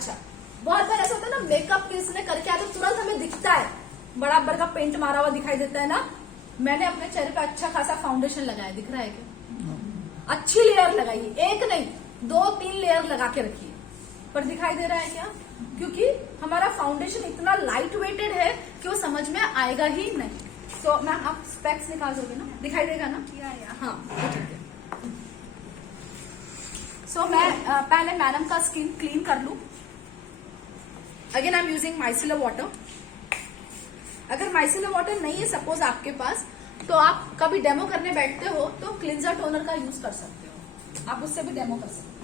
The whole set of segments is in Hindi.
अच्छा, बहुत बार ऐसा होता है ना, मेकअप किसने करके आते तुरंत हमें दिखता है, बराबर का पेंट मारा हुआ दिखाई देता है ना। मैंने अपने चेहरे पे अच्छा खासा फाउंडेशन लगाया, दिख रहा है क्या? अच्छी लेयर लगाइए, एक नहीं 2-3 लेयर लगा के रखिए, पर दिखाई दे रहा है क्या? क्योंकि हमारा फाउंडेशन इतना लाइट वेटेड है कि वो समझ में आएगा ही नहीं। तो मैम आप स्पेक्स निकाल दोगे ना, दिखाई देगा ना? हाँ ठीक है। सो मैं पहले मैडम का स्किन क्लीन कर लूं। Again I am using micellar water. अगर माइसिलर वाटर नहीं है सपोज आपके पास, तो आप कभी डेमो करने बैठते हो तो क्लिंजर टोनर का यूज कर सकते हो, आप उससे भी डेमो कर सकते हो।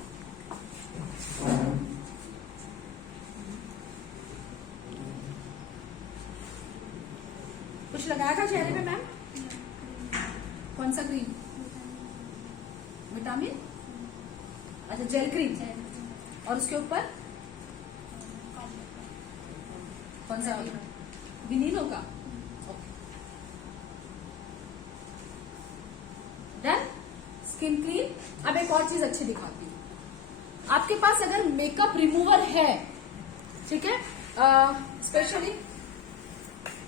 कुछ लगाया था चेहरे पे मैम? कौन सा क्रीम? विटामिन, अच्छा जेल क्रीम, और उसके ऊपर कौन सा? विनीलो का। Done, skin clean. अब एक और चीज अच्छी दिखाती हूँ। आपके पास अगर मेकअप रिमूवर है, ठीक है, स्पेशली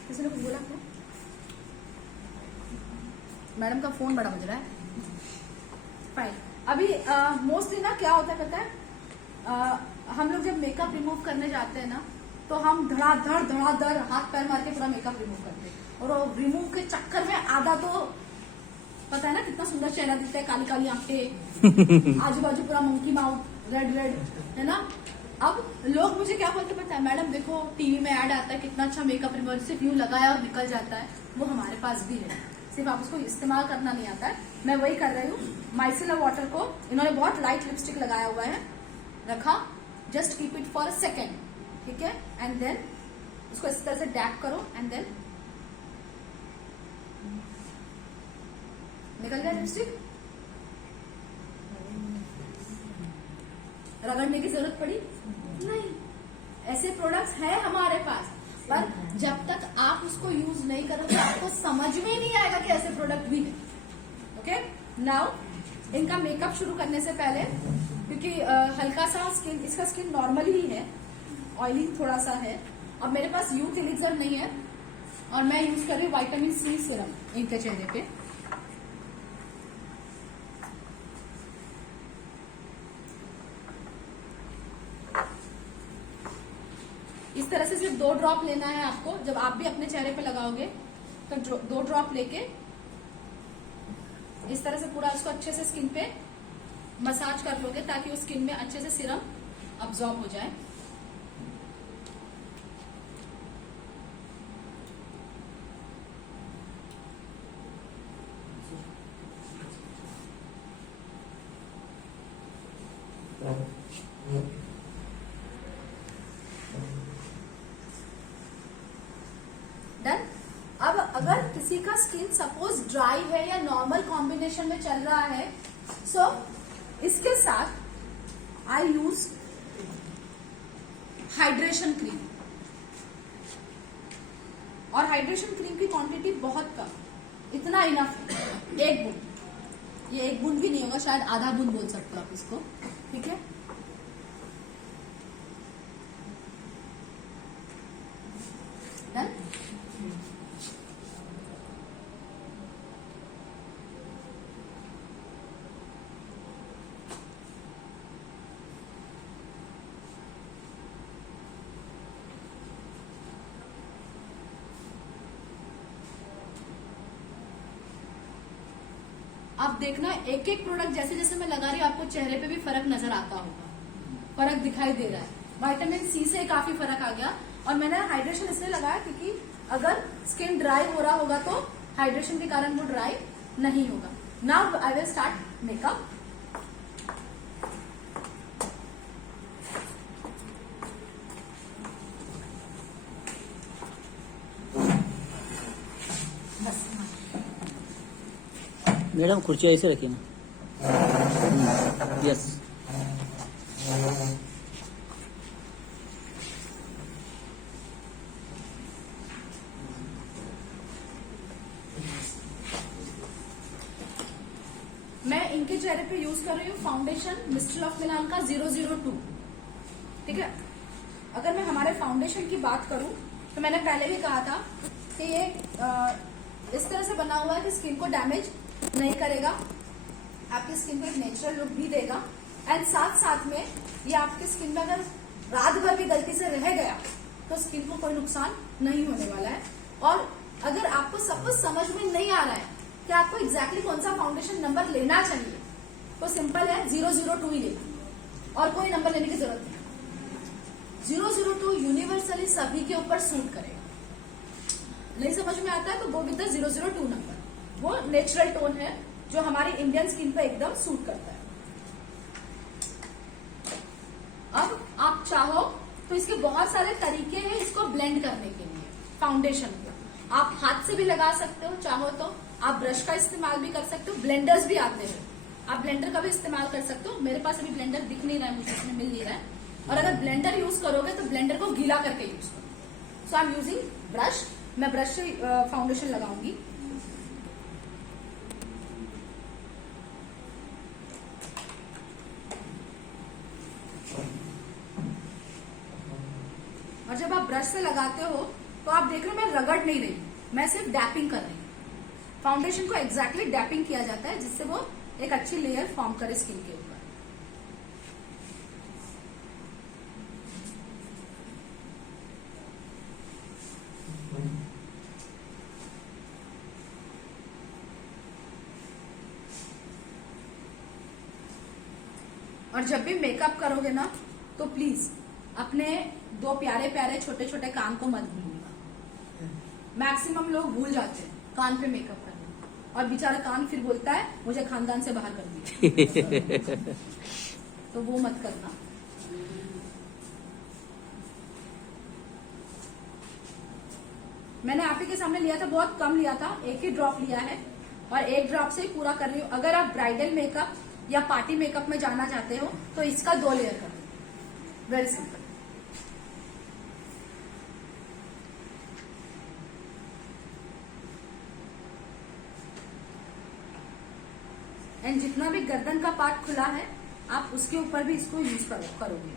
किसी ने कुछ बोला क्या? मैडम का फोन बड़ा बज रहा है। फाइन। अभी मोस्टली ना क्या होता है पता है, हम लोग जब मेकअप रिमूव करने जाते हैं ना, तो हम धड़ाधड़ हाथ पैर मार के पूरा मेकअप रिमूव करते हैं, और रिमूव के चक्कर में आधा तो पता है ना कितना सुंदर चेहरा दिखता है, काली काली आंखें, आजू बाजू पूरा मंकी माउथ, रेड रेड, है ना। अब लोग मुझे क्या बोलते पता है, मैडम देखो टीवी में ऐड आता है कितना अच्छा मेकअप रिमूवर, सिर्फ यूं लगाया और निकल जाता है। वो हमारे पास भी है, सिर्फ आप उसको इस्तेमाल करना नहीं आता है। मैं वही कर रही हूँ। माइसिलर वाटर को इन्होंने बहुत लाइट लिपस्टिक लगाया हुआ है, रखा, just keep it for a second, ठीक है, एंड देन उसको इस तरह से डैप करो, एंड देन निकल गया लिपस्टिक। रगड़ने की जरूरत पड़ी नहीं। ऐसे प्रोडक्ट्स है हमारे पास, पर जब तक आप उसको यूज नहीं करोगे आपको समझ में ही नहीं आएगा कि ऐसे प्रोडक्ट भी है। ओके, नाउ इनका मेकअप शुरू करने से पहले, क्योंकि हल्का सा स्किन, इसका स्किन नॉर्मल ही है, ऑयलिंग थोड़ा सा है। अब मेरे पास यूथ एलिक्सर नहीं है, और मैं यूज कर रही हूँ विटामिन सी सीरम इनके चेहरे पे। इस तरह से सिर्फ 2 ड्रॉप लेना है आपको। जब आप भी अपने चेहरे पे लगाओगे तो 2 ड्रॉप लेके इस तरह से पूरा उसको अच्छे से स्किन पे मसाज कर लोगे, ताकि उस स्किन में अच्छे से सीरम अब्सॉर्ब हो जाए। डन। अब अगर किसी का स्किन सपोज ड्राई है या नॉर्मल कॉम्बिनेशन में चल रहा है, सो इसके साथ आई यूज हाइड्रेशन क्रीम, और हाइड्रेशन क्रीम की क्वांटिटी बहुत कम, इतना इनफ है, 1 बूंद। ये 1 बूंद भी नहीं होगा, शायद आधा बूंद बोल सकते हो आप इसको, ठीक है। डन। आप देखना एक एक प्रोडक्ट जैसे जैसे मैं लगा रही हूँ आपको चेहरे पे भी फर्क नजर आता होगा, फर्क दिखाई दे रहा है। विटामिन सी से काफी फर्क आ गया। और मैंने हाइड्रेशन इसलिए लगाया क्योंकि अगर स्किन ड्राई हो रहा होगा तो हाइड्रेशन के कारण वो ड्राई नहीं होगा। Now I will start makeup. Madam कुर्सी ऐसे रखिए ना। यस। मैं इनके चेहरे पे यूज कर रही हूँ फाउंडेशन मिस्टर ऑफ मिलान का 002, ठीक है। अगर मैं हमारे फाउंडेशन की बात करूं तो मैंने पहले भी कहा था कि ये इस तरह से बना हुआ है कि स्किन को डैमेज नहीं करेगा, आपकी स्किन को एक नेचुरल लुक भी देगा एंड साथ साथ में ये आपकी स्किन में अगर रात भर भी गलती से रह गया तो स्किन को कोई नुकसान नहीं होने वाला है। और अगर आपको सब कुछ समझ में नहीं आ रहा है कि आपको एग्जैक्टली कौन सा फाउंडेशन नंबर लेना चाहिए, तो सिंपल है 002 ही लेना और कोई नंबर लेने की जरूरत नहीं। 002 यूनिवर्सली सभी के ऊपर सूट करेगा। नहीं समझ में आता है तो गो विद द 002 नंबर, वो नेचुरल टोन है जो हमारी इंडियन स्किन पर एकदम सूट करता है। अब आप चाहो तो इसके बहुत सारे तरीके हैं इसको ब्लेंड करने के लिए। फाउंडेशन को आप हाथ से भी लगा सकते हो, चाहो तो आप ब्रश का इस्तेमाल भी कर सकते हो, ब्लेंडर्स भी आते हैं, आप ब्लेंडर का भी इस्तेमाल कर सकते हो। मेरे पास अभी ब्लेंडर दिख नहीं रहा है, मुझे इसमें मिल नहीं रहा है। और अगर ब्लेंडर यूज करोगे तो ब्लेंडर को गीला करके यूज करो। सो आई एम यूजिंग ब्रश, मैं ब्रश से फाउंडेशन लगाऊंगी। और जब आप ब्रश से लगाते हो तो आप देख रहे हो मैं रगड़ नहीं रही, मैं सिर्फ डैपिंग कर रही हूँ। फाउंडेशन को एग्जैक्टली डैपिंग किया जाता है जिससे वो एक अच्छी लेयर फॉर्म करे स्किन के ऊपर। और जब भी मेकअप करोगे ना तो प्लीज अपने दो प्यारे प्यारे छोटे छोटे काम को मत भूलिएगा। मैक्सिमम लोग भूल जाते हैं कान पे मेकअप करना, और बेचारा कान फिर बोलता है मुझे खानदान से बाहर कर दिया। तो वो मत करना। मैंने आप ही के सामने लिया था, बहुत कम लिया था, एक ही ड्रॉप लिया है और एक ड्रॉप से ही पूरा कर रही हूँ। अगर आप ब्राइडल मेकअप या पार्टी मेकअप में जाना चाहते हो तो इसका 2 लेयर कर दो। Very simple. एंड जितना भी गर्दन का पार्ट खुला है आप उसके ऊपर भी इसको यूज करोगे।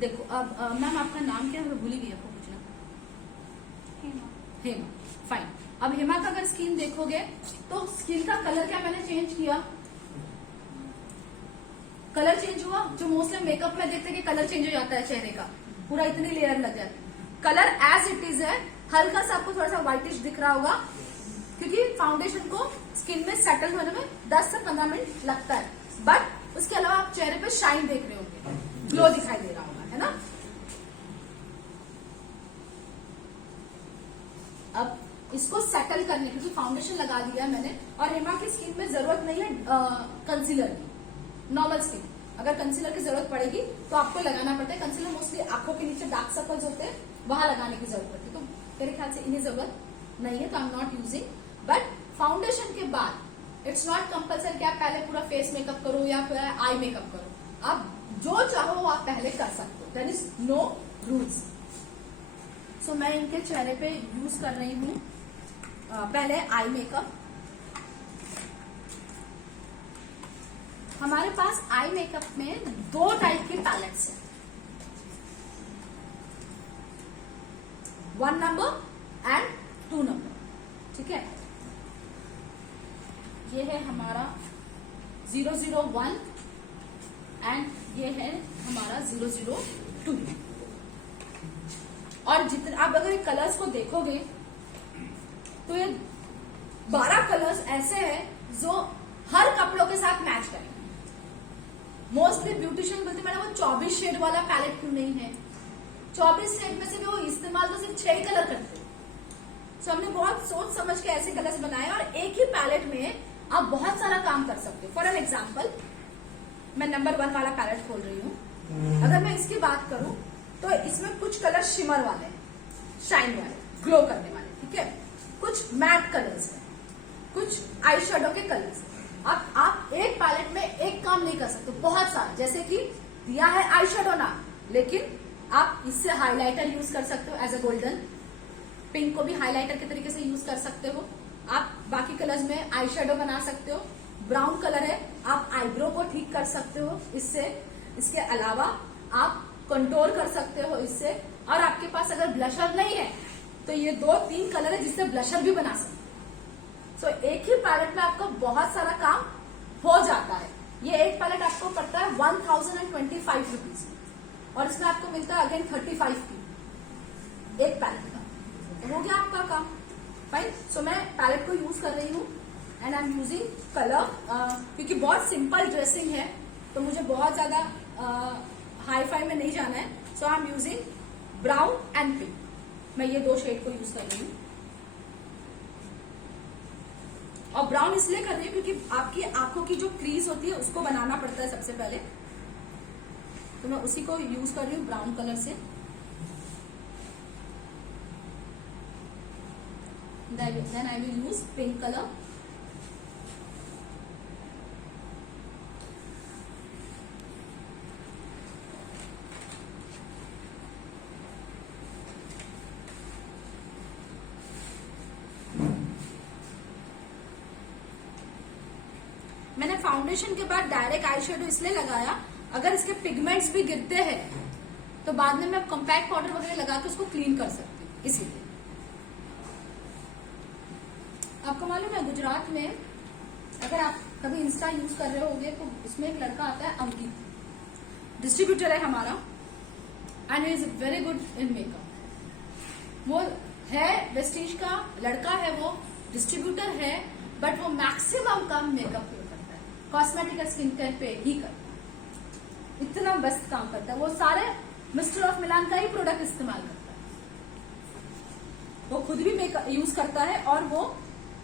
देखो अब मैम आपका नाम क्या है, मैं भूल ही गई आपको पूछना। हेमा। फाइन। अब हेमा का अगर स्किन देखोगे तो स्किन का कलर क्या मैंने चेंज किया, कलर चेंज हुआ। जो मोस्टली मेकअप में देखते हैं कि कलर चेंज हो जाता है चेहरे का, पूरा इतनी लेयर लग जाती है। कलर एज इट इज है, हल्का सा आपको थोड़ा सा व्हाइटिश दिख रहा होगा क्योंकि फाउंडेशन को स्किन में सेटल होने में 10 से 15 मिनट लगता है, बट उसके अलावा आप चेहरे पे शाइन देख रहे होंगे, ग्लो दिखाई दे रहा होगा, है ना। अब इसको सेटल करने, क्योंकि फाउंडेशन लगा दिया मैंने और हेमा की स्किन में जरूरत नहीं है कंसीलर की। नॉर्मल स्किन अगर कंसीलर की जरूरत पड़ेगी तो आपको लगाना पड़ता है। कंसीलर मोस्टली आंखों के नीचे डार्क सर्कल्स होते हैं, वहां लगाने की जरूरत पड़ती है, तो मेरे ख्याल से इन्हें जरूरत नहीं है, तो I am not using. But foundation के बाद इट्स नॉट कंपल्सरी कि आप पहले पूरा फेस मेकअप करो या फिर आई मेकअप करो। आप जो चाहो वो आप पहले कर सकते हो, देयर इज नो रूल्स। सो मैं इनके चेहरे पे यूज कर रही हूँ पहले आई मेकअप। हमारे पास आई मेकअप में 2 टाइप की पैलेट्स हैं, 1 नंबर एंड 2 नंबर, ठीक है। ये है हमारा 001 एंड ये है हमारा 002। और जितने आप अगर कलर्स को देखोगे तो ये 12 कलर्स ऐसे हैं जो हर कपड़ों के साथ मैच करेंगे। मोस्टली ब्यूटिशियन बोलते मैडम वो 24 शेड वाला पैलेट क्यों नहीं है, 24 शेड में से भी वो इस्तेमाल तो सिर्फ 6 कलर करते हैं। सो हमने बहुत सोच समझ के ऐसे कलर्स बनाए और एक ही पैलेट में आप बहुत सारा काम कर सकते हो। फॉर एन एग्जाम्पल मैं नंबर 1 वाला पैलेट खोल रही हूँ। अगर मैं इसकी बात करूं तो इसमें कुछ कलर शिमर वाले, शाइन वाले, ग्लो करने वाले, ठीक है। कुछ मैट कलर्स है, कुछ आई शेडो के कलर्स। अब आप एक पैलेट में एक काम नहीं कर सकते, बहुत सारा। जैसे कि दिया है आई शेडो ना, लेकिन आप इससे हाइलाइटर यूज कर सकते हो एज अ गोल्डन। पिंक को भी हाइलाइटर के तरीके से यूज कर सकते हो आप। बाकी कलर्स में आई शेडो बना सकते हो। ब्राउन कलर है, आप आईब्रो को ठीक कर सकते हो इससे। इसके अलावा आप कंटोर कर सकते हो इससे। और आपके पास अगर ब्लशर नहीं है तो ये 2-3 कलर है जिससे ब्लशर भी बना सकते हो। सो एक ही पैलेट में आपको बहुत सारा काम हो जाता है। ये एक पैलेट आपको पड़ता है 1025 रुपीज और इसमें आपको मिलता है अगेन 35 की एक पैलेट का। तो हो गया आपका काम। फाइन। सो मैं पैलेट को यूज कर रही हूँ and I am using colour क्योंकि बहुत सिंपल ड्रेसिंग है तो मुझे बहुत ज्यादा हाई फाई में नहीं जाना है। So I am using brown and pink. मैं ये 2 शेड को यूज कर रही हूँ और ब्राउन इसलिए कर रही हूँ क्योंकि आपकी आंखों की जो क्रीज होती है उसको बनाना पड़ता है सबसे पहले, तो मैं उसी को यूज कर रही हूँ ब्राउन कलर से। Then I will use pink color. मैंने फाउंडेशन के बाद डायरेक्ट आई शेडो इसलिए लगाया, अगर इसके पिगमेंट्स भी गिरते हैं तो बाद में मैं कॉम्पैक्ट पाउडर वगैरह लगा के उसको क्लीन कर सकती हूँ, इसीलिए। आपको मालूम है गुजरात में अगर आप कभी इंस्टा यूज कर रहे होंगे तो इसमें एक लड़का आता है अंकित, डिस्ट्रीब्यूटर है हमारा and is very good in makeup. वो है वेस्टीज का लड़का है, वो डिस्ट्रीब्यूटर है बट वो मैक्सिमम काम मेकअप पे करता है, कॉस्मेटिक और स्किन केयर पे ही करता है। इतना बेस्ट काम करता है वो। सारे मिस्टर ऑफ मिलान का ही प्रोडक्ट इस्तेमाल करता है। वो खुद भी मेकअप यूज करता है और वो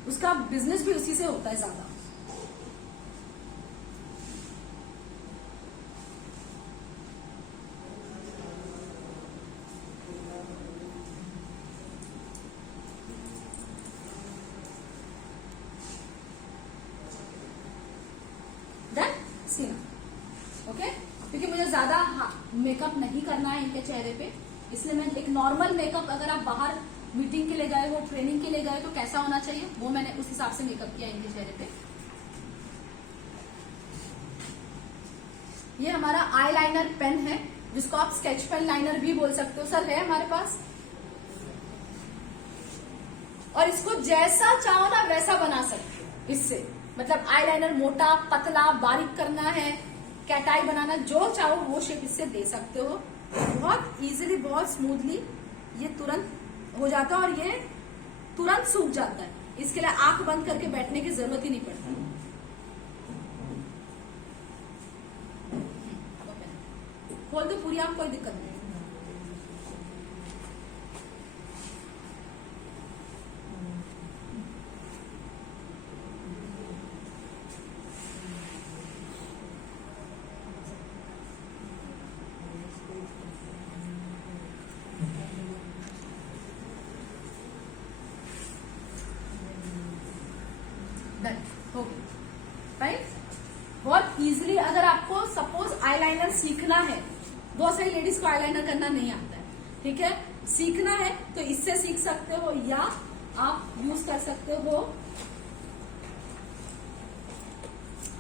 उसका बिजनेस भी उसी से होता है ज्यादा। डन सीना। ओके, क्योंकि मुझे ज्यादा मेकअप नहीं करना है इनके चेहरे पे, इसलिए मैं एक नॉर्मल मेकअप, अगर आप बाहर मीटिंग के लिए गए हो, ट्रेनिंग के लिए गए तो कैसा होना चाहिए वो मैंने उस हिसाब से मेकअप किया इनके चेहरे पे। ये हमारा आई लाइनर पेन है जिसको आप स्केच पेन लाइनर भी बोल सकते हो। सर है हमारे पास, और इसको जैसा चाहो ना वैसा बना सकते हो इससे। मतलब आई लाइनर मोटा पतला बारीक करना है, कैटाई बनाना, जो चाहो वो शेप इससे दे सकते हो। बहुत इजीली, बहुत स्मूथली ये तुरंत हो जाता है और ये तुरंत सूख जाता है। इसके लिए आंख बंद करके बैठने की जरूरत ही नहीं पड़ती। खोल दो पूरी आंख, कोई दिक्कत नहीं। डन हो गया। राइट, बहुत इजीली। अगर आपको सपोज आईलाइनर सीखना है, बहुत सारी लेडीज को आईलाइनर करना नहीं आता है, ठीक है, सीखना है तो इससे सीख सकते हो, या आप यूज कर सकते हो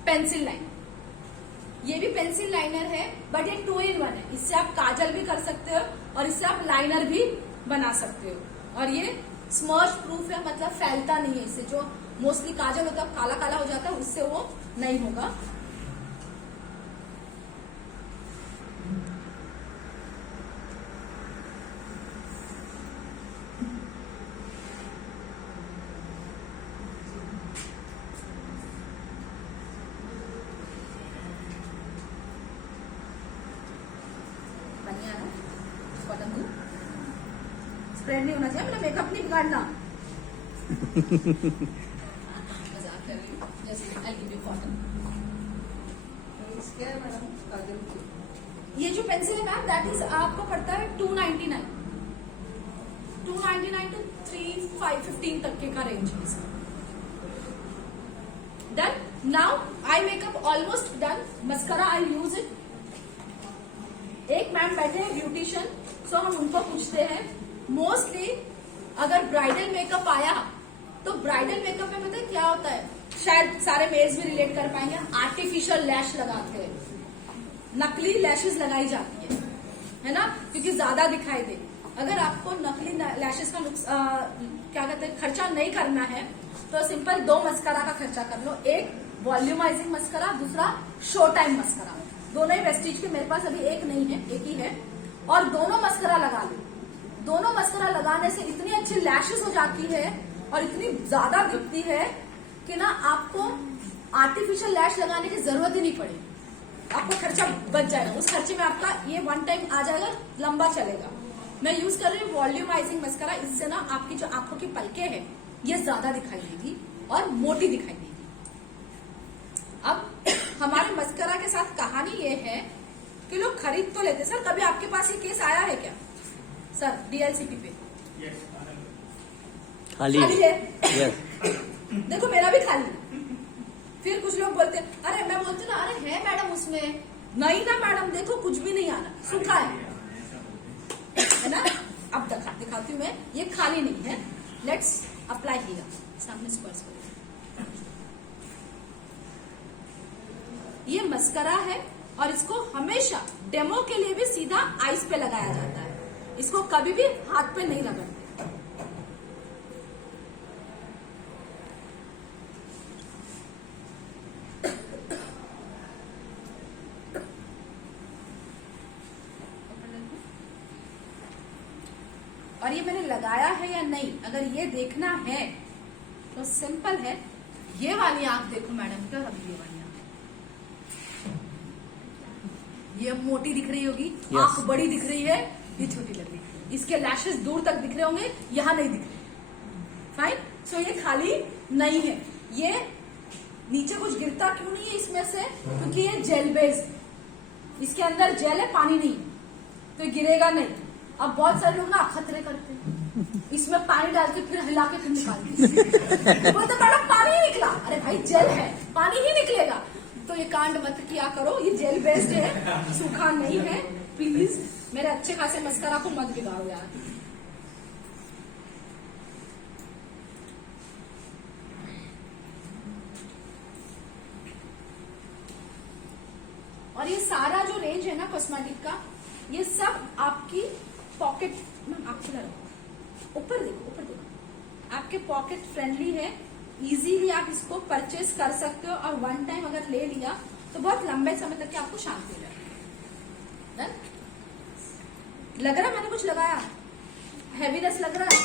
पेंसिल लाइनर। ये भी पेंसिल लाइनर है बट ये 2 in 1 है। इससे आप काजल भी कर सकते हो और इससे आप लाइनर भी बना सकते हो। और ये स्मर्च प्रूफ है, मतलब फैलता नहीं है इससे। जो मोस्टली काजल होता है काला काला हो जाता है, उससे वो नहीं होगा। बढ़िया है, कॉटन को स्प्रेड नहीं होना चाहिए, मतलब मेकअप नहीं बिगाड़ना। मजाक कर रही हूँ। जैसे आई गिव यू कॉटन। ये जो पेंसिल है मैम, दैट इज आपको पड़ता है 299 टू 3,515 तक के का रेंज है इसका। Done. Now eye makeup almost done. Mascara I use it. एक मैम बैठे हैं ब्यूटिशियन, सो हम उनको पूछते हैं। मोस्टली अगर ब्राइडल मेकअप आया तो ब्राइडल मेकअप में पता है क्या होता है, शायद सारे मेल्स भी रिलेट कर पाएंगे, आर्टिफिशियल लैश लगाते हैं, नकली लैशेस लगाई जाती है ना, क्योंकि ज्यादा दिखाई दे। अगर आपको नकली लैशेस का क्या कहते हैं खर्चा नहीं करना है तो सिंपल 2 मस्करा का खर्चा कर लो, एक वॉल्यूमाइजिंग मस्करा, दूसरा शो टाइम मस्करा। दोनों ही वेस्टीज के, मेरे पास अभी एक नहीं है, एक ही है, और दोनों मस्करा लगा लो। दोनों मस्करा लगाने से इतनी अच्छी लैशेस हो जाती है और इतनी ज्यादा दिखती है कि ना आपको आर्टिफिशियल लैश लगाने की जरूरत ही नहीं पड़ेगी, आपको खर्चा बच जाएगा। उस खर्चे में आपका ये 1 टाइम आ जाएगा, लंबा चलेगा। मैं यूज कर रही हूँ वॉल्यूमाइजिंग मस्करा, इससे ना आपकी जो आंखों की पलकें हैं ये ज्यादा दिखाई देगी और मोटी दिखाई देगी। अब हमारे मस्करा के साथ कहानी ये है कि लोग खरीद तो लेते। सर कभी आपके पास ये केस आया है क्या सर डीएलसीपी पे? खाली है यस। देखो मेरा भी खाली। फिर कुछ लोग बोलते अरे, मैं बोलती ना अरे है मैडम उसमें, नहीं ना मैडम देखो कुछ भी नहीं आना, सूखा है ना। अब दिखाती हूँ मैं, ये खाली नहीं है। लेट्स अप्लाई हियर, सामने स्पर्श करें। ये मस्करा है और इसको हमेशा डेमो के लिए भी सीधा आईज पे लगाया जाता है, इसको कभी भी हाथ पे नहीं लगाते। और ये मैंने लगाया है या नहीं, अगर ये देखना है तो सिंपल है, ये वाली आंख देखो मैडम क्या, अभी ये वाली आंख, ये मोटी दिख रही होगी, आंख बड़ी दिख रही है, ये छोटी लग रही है, इसके लैशेस दूर तक दिख रहे होंगे, यहाँ नहीं दिख रहे। फाइन, सो ये खाली नहीं है। ये नीचे कुछ गिरता क्यों नहीं है इसमें से, क्योंकि ये जेल बेस्ड, इसके अंदर जेल है, पानी नहीं, तो ये गिरेगा नहीं। अब बहुत सारे लोग ना खतरे करते हैं, इसमें पानी डाल के फिर हिला के फिर निकालते बोलते मैडम पानी ही निकला, अरे भाई जेल है, पानी ही निकलेगा। तो ये कांड मत किया करो, ये जेल बेस्ड है, सूखा नहीं है। प्लीज मेरे अच्छे खासे मस्करा को मत बिगाड़ो यार। और ये सारा जो रेंज है ना कॉस्मेटिक का, ये सब आपकी पॉकेट में, आपको ऊपर देखो, ऊपर देखो, आपके पॉकेट फ्रेंडली है, इजीली आप इसको परचेज कर सकते हो। और 1 टाइम अगर ले लिया तो बहुत लंबे समय तक के आपको शांति हो जाएगी। लग रहा है मैंने कुछ लगाया, हैवीनेस लग रहा है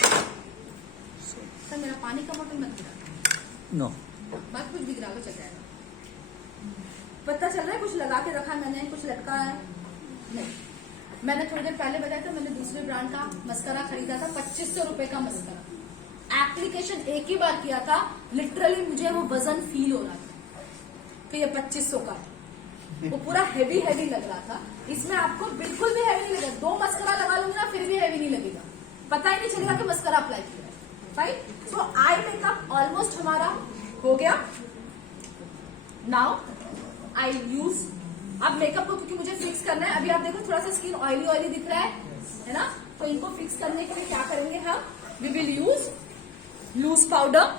सर, मेरा पानी का बोतल मत गिरा, नो बात कुछ भी गिरा लो चल जाएगा। पता चल रहा है कुछ लगा के रखा मैंने, कुछ लटका है नहीं। मैंने थोड़ी देर पहले बताया था, मैंने दूसरे ब्रांड का मस्करा खरीदा था, 2500 रुपए का मस्करा। एप्लीकेशन एक ही बार किया था, लिटरली मुझे वो वजन फील हो रहा था कि ये 2500 का, वो पूरा हेवी हेवी लग रहा था। इसमें आपको बिल्कुल भी हेवी नहीं लगेगा, 2 मस्करा लगा लूंगी ना फिर भी हेवी नहीं लगेगा, पता ही नहीं चलेगा कि मस्करा अप्लाई किया है। Right, so eye makeup almost हमारा हो गया। नाउ आई यूज, अब मेकअप को क्योंकि मुझे फिक्स करना है, अभी आप देखो थोड़ा सा स्किन ऑयली ऑयली दिख रहा है ना, तो इनको फिक्स करने के लिए क्या करेंगे हम, we will use loose powder.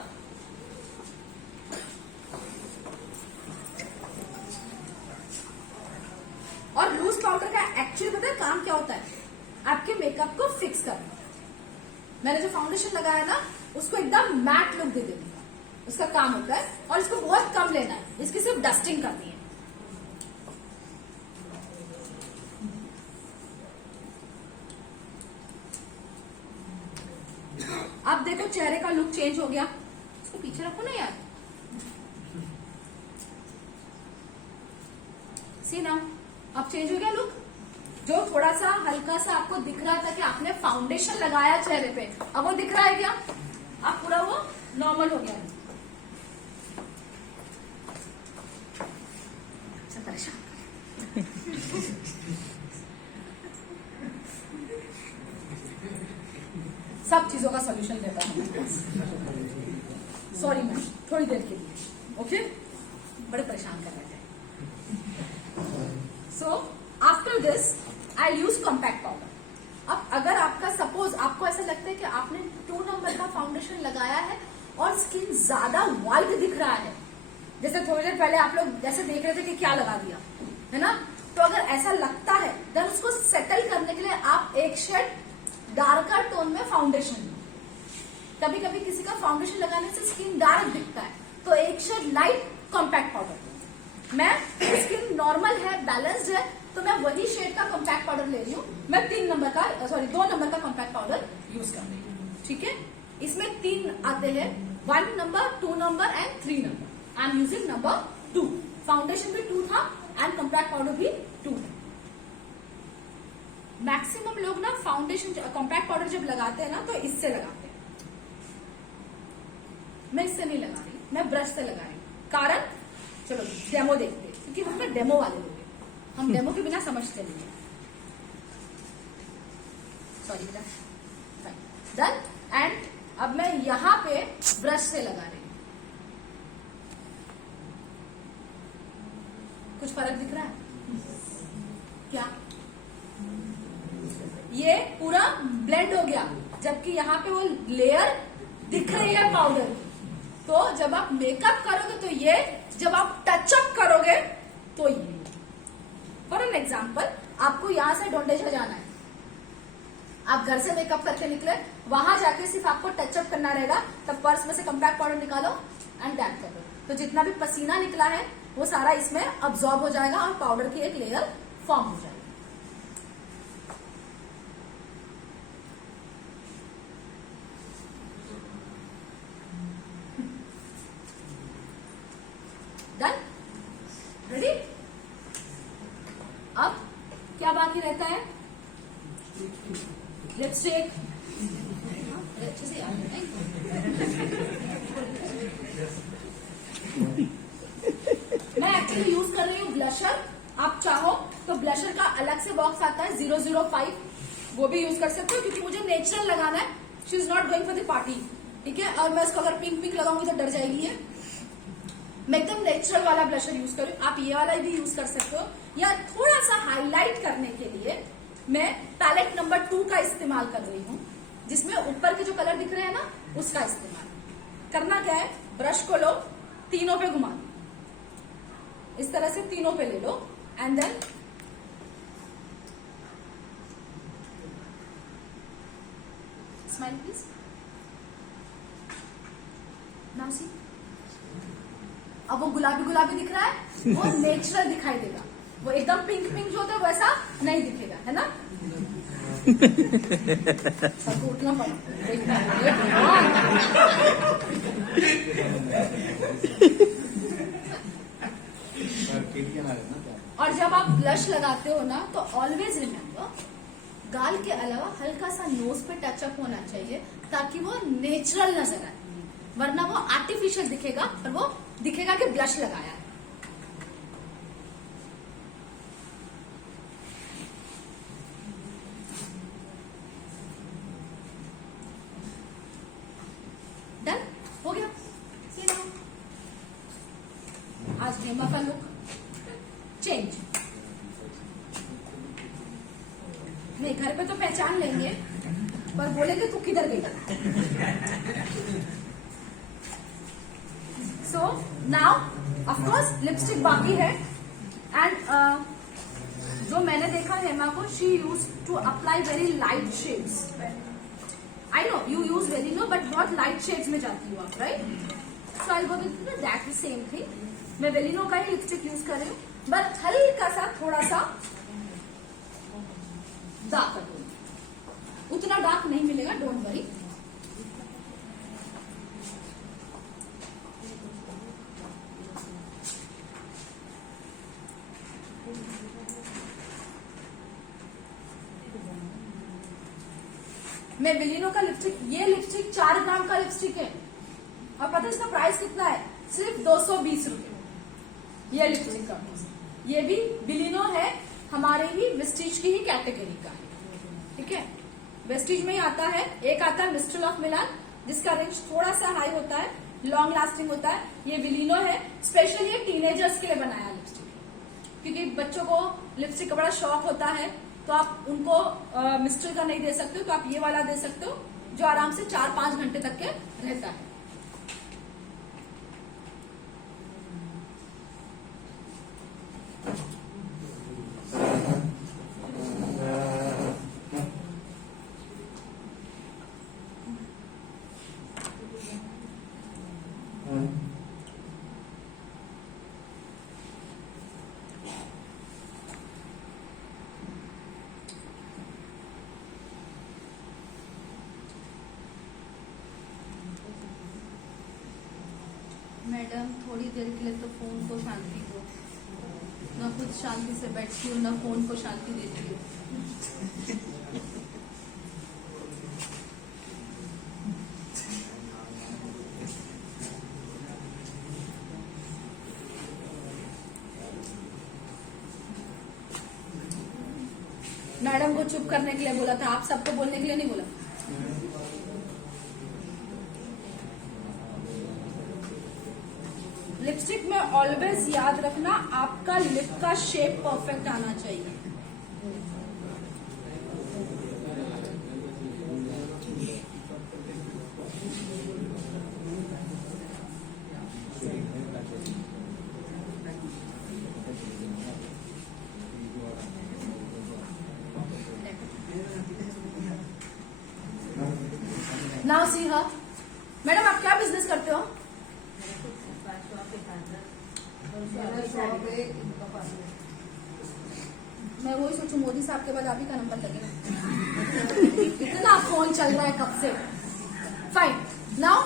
और लूज पाउडर का एक्चुअली पता है काम क्या होता है, आपके मेकअप को फिक्स करना। मैंने जो फाउंडेशन लगाया ना उसको एकदम मैट लुक दे देने का उसका काम होता है, और इसको बहुत कम लेना है, इसकी सिर्फ डस्टिंग करनी है। अब देखो चेहरे का लुक चेंज हो गया, इसको पीछे रखो ना यार, सी ना, अब चेंज हो गया लुक। जो थोड़ा सा हल्का सा आपको दिख रहा था कि आपने फाउंडेशन लगाया चेहरे पे, अब वो दिख रहा है क्या, अब पूरा वो नॉर्मल हो गया। अच्छा परेशान सब चीजों का सॉल्यूशन देता हूं, सॉरी मैम थोड़ी देर के लिए, ओके, बड़े परेशान कर रहे थे। So after this I use compact powder. अब अगर आपका सपोज आपको ऐसा लगता है कि आपने 2 नंबर का फाउंडेशन लगाया है और ज्यादा व्हाइट दिख रहा है, जैसे थोड़ी देर पहले आप लोग जैसे देख रहे थे कि क्या लगा दिया है ना, तो अगर ऐसा लगता है देन उसको सेटल करने के लिए आप एक शेड डार्कर टोन में फाउंडेशन लो। कभी कभी किसी का फाउंडेशन लगाने से स्किन डार्क दिखता है, तो एक शेड लाइट कॉम्पैक्ट पाउडर। मैं स्किन नॉर्मल है, बैलेंस्ड है, तो मैं वही शेड का कॉम्पैक्ट पाउडर ले रही हूँ। मैं 2 नंबर का कॉम्पैक्ट पाउडर यूज कर रही हूँ। ठीक है, इसमें 3 आते हैं, 1 number, 2 number and 3 number. I am using number 2। Foundation भी 2 था एंड कॉम्पैक्ट पाउडर भी 2 है। मैक्सिमम लोग ना फाउंडेशन कॉम्पैक्ट पाउडर जब लगाते हैं ना तो इससे लगाते हैं। मैं इससे नहीं लगा रही, मैं ब्रश से लगा रही हूँ। कारण चलो डेमो देखते हैं, क्योंकि हम ना डेमो वाले लोग हैं, हम डेमो के बिना समझते नहीं है। Sorry done. एंड अब मैं यहां पे ब्रश से लगा रही हूं। कुछ फर्क दिख रहा है क्या? ये पूरा ब्लेंड हो गया, जबकि यहाँ पे वो लेयर दिख रही है पाउडर। तो जब आप मेकअप करोगे तो ये, जब आप टचअप करोगे तो ये। फॉर एन एग्जाम्पल, आपको यहां से डोंडेजा जाना है, आप घर से मेकअप करके निकले, वहां जाके सिर्फ आपको टचअप करना रहेगा, तब पर्स में से कॉम्पैक्ट पाउडर निकालो एंड डैप कर दो, तो जितना भी पसीना निकला है वो सारा इसमें अब्सॉर्ब हो जाएगा और पाउडर की एक लेयर फॉर्म हो जाएगी। Done, ready. अब क्या बाकी रहता है? लिपस्टिक। अच्छे से याद है। मैं एक्चुअली यूज कर रही हूँ ब्लशर। आप चाहो तो ब्लशर का अलग से बॉक्स आता है 005, वो भी यूज कर सकते हो, क्योंकि मुझे नेचुरल लगाना है। She is not going for the party, ठीक है। और मैं इसको अगर पिंक पिंक लगाऊंगी तो डर जाएगी ये। मैं एकदम नेचुरल वाला ब्लशर यूज करूँ। आप ये वाला भी यूज कर सकते हो, या थोड़ा सा हाईलाइट करने के लिए मैं पैलेट नंबर 2 का इस्तेमाल कर रही हूँ, जिसमें ऊपर के जो कलर दिख रहे हैं ना, उसका इस्तेमाल करना। क्या है, ब्रश को लो, तीनों पे घुमा दो, इस तरह से तीनों पे ले लो and then smile please. Now see, अब वो गुलाबी गुलाबी दिख रहा है, वो नेचुरल दिखाई देगा। वो एकदम पिंक पिंक जो होता है वैसा नहीं दिखेगा, है ना। सबको उठना पड़ा, और जब आप ब्लश लगाते हो ना, तो ऑलवेज रिमेम्बर, गाल के अलावा हल्का सा नोज पे टचअप होना चाहिए, ताकि वो नेचुरल नजर आए, वरना वो आर्टिफिशियल दिखेगा और वो दिखेगा कि ब्लश लगाया है। डन हो गया। आज हेमा का लुक चेंज। नहीं, घर पे तो पहचान लेंगे, पर बोलेंगे तू किधर गई। So now of course lipstick बाकी है। एंड जो मैंने देखा हेमा को, she use to apply very light shades. I know you use very no, but बहुत लाइट शेड्स में जाती हूँ आप, right. So I go with that same thing. मैं वेलिनो का ही लिपस्टिक यूज कर रही हूँ, बट हल्का सा थोड़ा सा डार्क कर दूंगी। उतना डार्क नहीं मिलेगा, डोंट वरी। मैं वेलिनो का लिपस्टिक, ये लिपस्टिक 4 ग्राम का लिपस्टिक है, और पता है इसका प्राइस कितना है? सिर्फ 220 रुपए। ये लिपस्टिक का, ये भी वेलिनो है, हमारे ही वेस्टीज की ही कैटेगरी का है, ठीक है। वेस्टीज में ही आता है। एक आता है मिस्ट्रल ऑफ मिलान, जिसका रेंज थोड़ा सा हाई होता है, लॉन्ग लास्टिंग होता है। ये वेलिनो है, स्पेशली ये टीनेजर्स के लिए बनाया लिपस्टिक, क्योंकि बच्चों को लिपस्टिक का बड़ा शौक होता है, तो आप उनको मिस्ट्रल का नहीं दे सकते हो, तो आप ये वाला दे सकते हो, जो आराम से 4-5 घंटे तक के रहता है। मैडम थोड़ी देर के लिए तो फोन को शांति दो, ना खुद शांति से बैठती हूँ ना फोन को शांति देती हूँ। मैडम को चुप करने के लिए बोला था, आप सबको बोलने के लिए नहीं बोला। लिपस्टिक में ऑलवेज याद रखना, आपका लिप का शेप परफेक्ट आना चाहिए। नाउ सी हर। मैडम आप क्या बिजनेस करते हो? मैं वही सोचूं, मोदी साहब के बाद आप ही का नंबर लगेगा। इतना फोन चल रहा है कब से। Fine, now